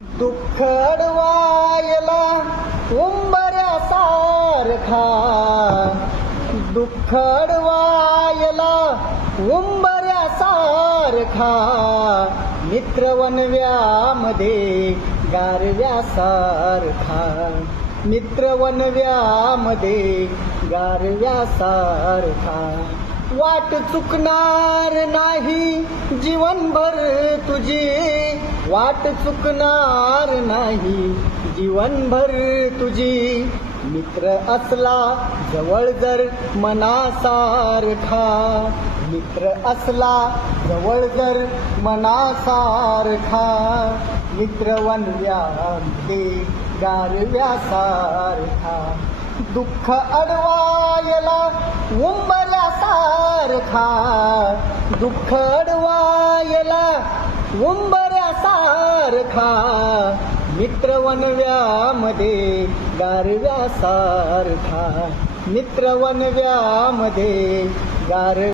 दुःख अडवायला उंबऱ्यासारखा, दुःख अडवायला उंबऱ्यासारखा, मित्र वनव्यामध्ये गारव्यासारखा, मित्र वनव्यामध्ये गारव्यासारखा. वाट चुकणार नाही जीवनभर तुझी, वाट चुकणार नाही जीवनभर तुझी. मित्र असला जवळ जर मनासारखा, मित्र असला जवळ जर मनासारखा, मित्र वनव्यामध्ये गारव्यासारखा. दुःख अडवायला उंबऱ्यासारखा, दुःख अडवायला उंबऱ्यासारखा, मित्र वनव्यामध्ये गारव्यासारखा, मित्र वनव्यामध्ये गार